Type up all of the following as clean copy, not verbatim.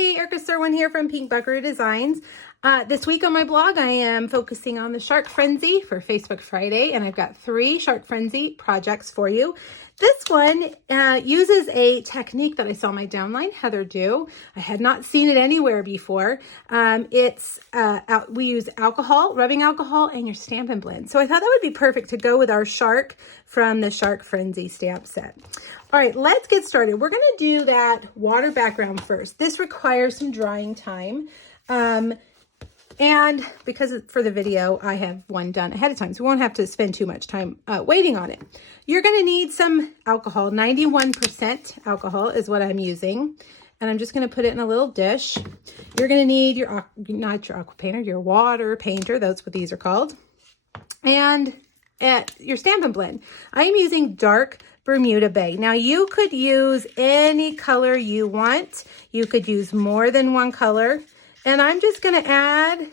everybody, Erica Serwin here from Pink Buckaroo Designs. This week on my blog, I am focusing on the Shark Frenzy for Facebook Friday, and I've got 3 Shark Frenzy projects for you. This one uses a technique that I saw my downline Heather do. I had not seen it anywhere before. We use alcohol, rubbing alcohol, and your Stampin' Blend. So I thought that would be perfect to go with our shark from the Shark Frenzy stamp set. All right, let's get started. We're going to do that water background first. This requires some drying time. And because for the video, I have one done ahead of time, so we won't have to spend too much time waiting on it. You're going to need some alcohol. 91% alcohol is what I'm using. And I'm just going to put it in a little dish. You're going to need your, not your aqua painter, your water painter. That's what these are called. And your Stampin' Blend. I'm using dark Bermuda Bay. Now you could use any color you want. You could use more than one color. And I'm just going to add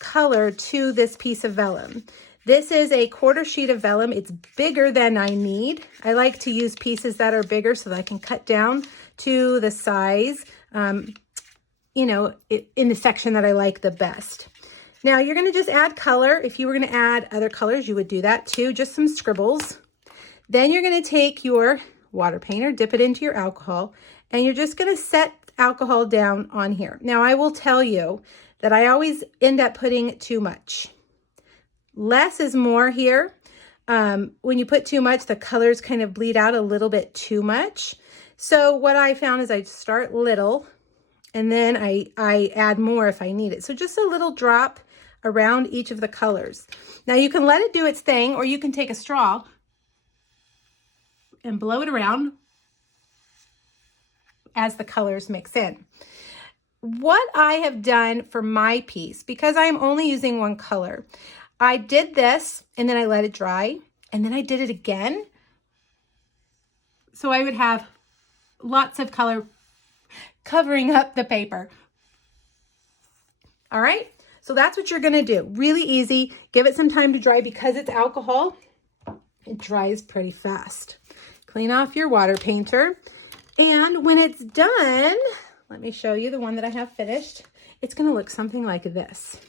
color to this piece of vellum. This is a 1/4 sheet of vellum. It's bigger than I need. I like to use pieces that are bigger so that I can cut down to the size, you know, in the section that I like the best. Now you're going to just add color. If you were going to add other colors, you would do that too, just some scribbles. Then you're going to take your water painter, dip it into your alcohol, and you're just going to set alcohol down on here. Now I will tell you that I always end up putting too much. Less is more here. When you put too much, the colors kind of bleed out a little bit too much. So what I found is I start little and then I add more if I need it. So just a little drop around each of the colors. Now you can let it do its thing, or you can take a straw and blow it around as the colors mix in. What I have done for my piece, because I'm only using one color, I did this and then I let it dry and then I did it again. So I would have lots of color covering up the paper. All right, so that's what you're gonna do. Really easy. Give it some time to dry. Because it's alcohol, it dries pretty fast. Clean off your water painter. And when it's done, let me show you the one that I have finished. It's going to look something like this.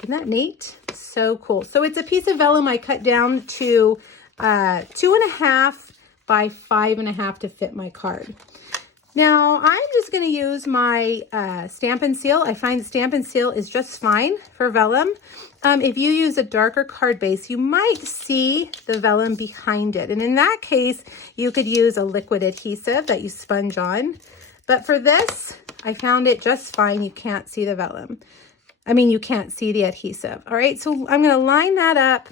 Isn't that neat? So cool. So it's a piece of vellum I cut down to 2.5 by 5.5 to fit my card. Now I'm just going to use my Stampin' Seal. I find Stampin' Seal is just fine for vellum. If you use a darker card base, you might see the vellum behind it. And in that case, you could use a liquid adhesive that you sponge on. But for this, I found it just fine. You can't see the vellum. I mean, you can't see the adhesive. All right, so I'm going to line that up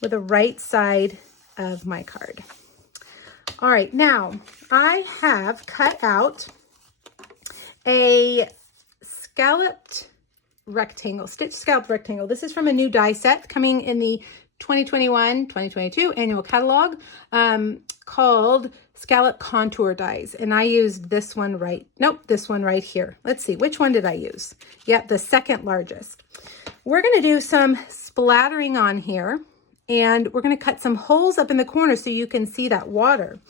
with the right side of my card. All right, now I have cut out a scalloped rectangle, stitch scalloped rectangle. This is from a new die set coming in the 2021-2022 annual catalog called Scallop Contour Dies. And I used this one this one right here. Let's see, which one did I use? Yep, the second largest. We're going to do some splattering on here. And we're going to cut some holes up in the corner so you can see that water.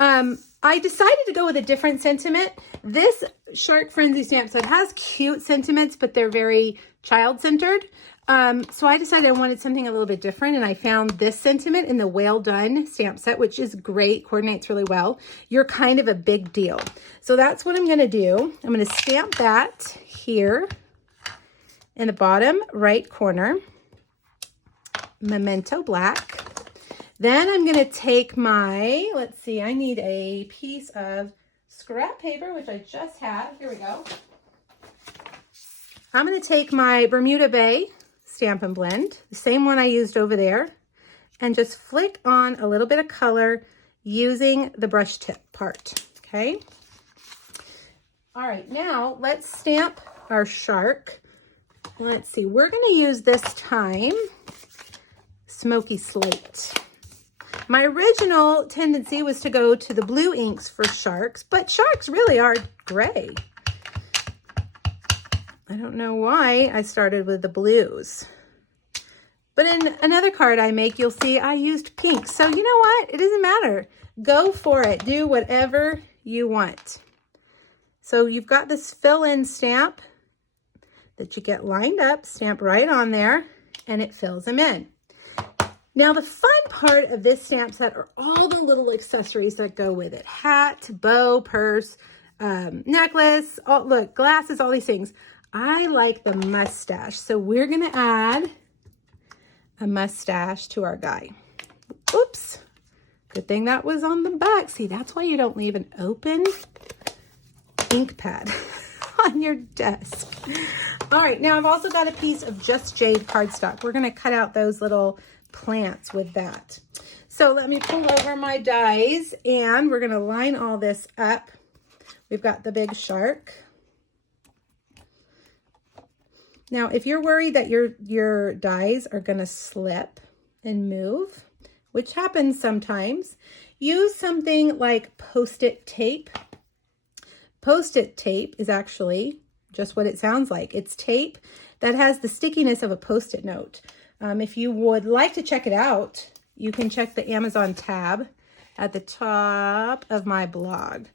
I decided to go with a different sentiment. This Shark Frenzy stamp set has cute sentiments, but they're very child-centered. So I decided I wanted something a little bit different, and I found this sentiment in the Well Done stamp set, which is great, coordinates really well. You're kind of a big deal. So that's what I'm going to do. I'm going to stamp that here in the bottom right corner. Memento black. Then I'm going to take my, let's see, I need a piece of scrap paper, which I just have. Here we go. I'm going to take my Bermuda Bay Stampin' Blend, the same one I used over there, and just flick on a little bit of color using the brush tip part. Okay. All right, now let's stamp our shark. Let's see, we're going to use this time Smoky Slate. My original tendency was to go to the blue inks for sharks, but sharks really are gray. I don't know why I started with the blues. But in another card I make, you'll see I used pink. So you know what? It doesn't matter. Go for it. Do whatever you want. So you've got this fill-in stamp that you get lined up, stamp right on there, and it fills them in. Now the fun part of this stamp set are all the little accessories that go with it. Hat, bow, purse, necklace, look, glasses, all these things. I like the mustache, so we're gonna add a mustache to our guy. Oops, good thing that was on the back. See, that's why you don't leave an open ink pad on your desk. All right, now I've also got a piece of Just Jade cardstock. We're gonna cut out those little plants with that. So let me pull over my dies and we're gonna line all this up. We've got the big shark. Now, if you're worried that your dies are gonna slip and move, which happens sometimes, use something like Post-it tape. Post-it tape is actually just what it sounds like. It's tape that has the stickiness of a Post-it note. If you would like to check it out, you can check the Amazon tab at the top of my blog.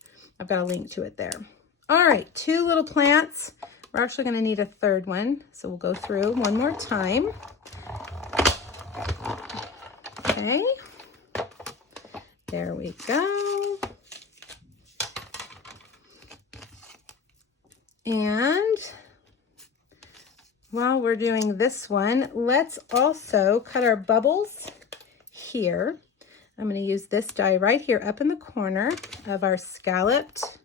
I've got a link to it there. All right, 2 little plants. We're actually going to need a third one, so we'll go through one more time. Okay, there we go. And while we're doing this one, let's also cut our bubbles here. I'm going to use this die right here up in the corner of our scalloped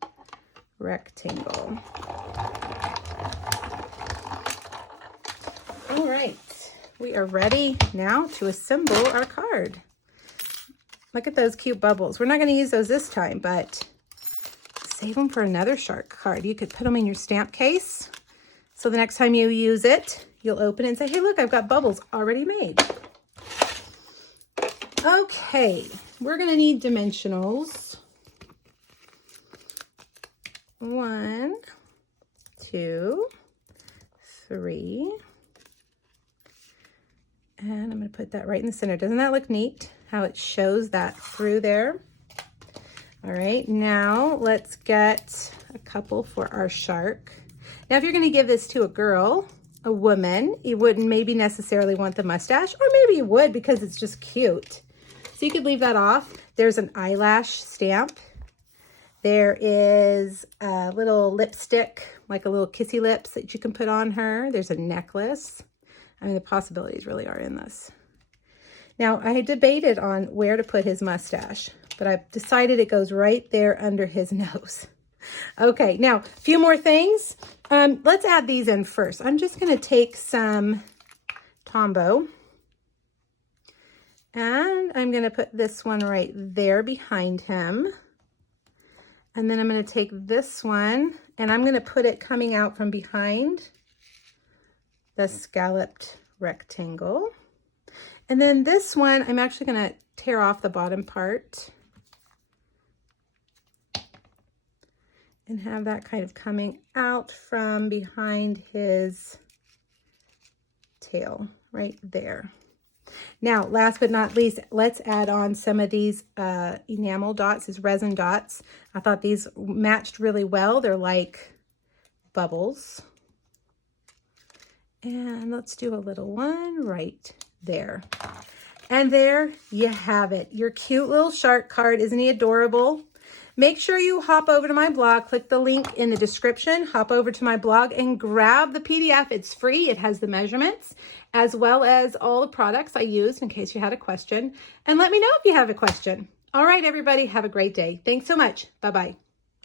rectangle. All right, we are ready now to assemble our card. Look at those cute bubbles. We're not going to use those this time, but save them for another shark card. You could put them in your stamp case. So the next time you use it, you'll open it and say, hey, look, I've got bubbles already made. Okay, we're going to need dimensionals. 1, 2, 3. And I'm going to put that right in the center. Doesn't that look neat? How it shows that through there. All right, now let's get a couple for our shark. Now, if you're going to give this to a girl, a woman, you wouldn't maybe necessarily want the mustache, or maybe you would because it's just cute. So you could leave that off. There's an eyelash stamp. There is a little lipstick, like a little kissy lips that you can put on her. There's a necklace. I mean, the possibilities really are in this. Now, I debated on where to put his mustache, but I've decided it goes right there under his nose. Okay, now, a few more things. Let's add these in first. I'm just going to take some Tombow, and I'm going to put this one right there behind him. And then I'm going to take this one, and I'm going to put it coming out from behind the scalloped rectangle. And then this one, I'm actually going to tear off the bottom part and have that kind of coming out from behind his tail right there. Now, last but not least, let's add on some of these enamel dots, these resin dots. I thought these matched really well. They're like bubbles. And let's do a little one right there. And there you have it. Your cute little shark card. Isn't he adorable? Make sure you hop over to my blog, click the link in the description, hop over to my blog and grab the PDF. It's free. It has the measurements as well as all the products I used in case you had a question. And let me know if you have a question. All right, everybody, have a great day. Thanks so much. Bye-bye.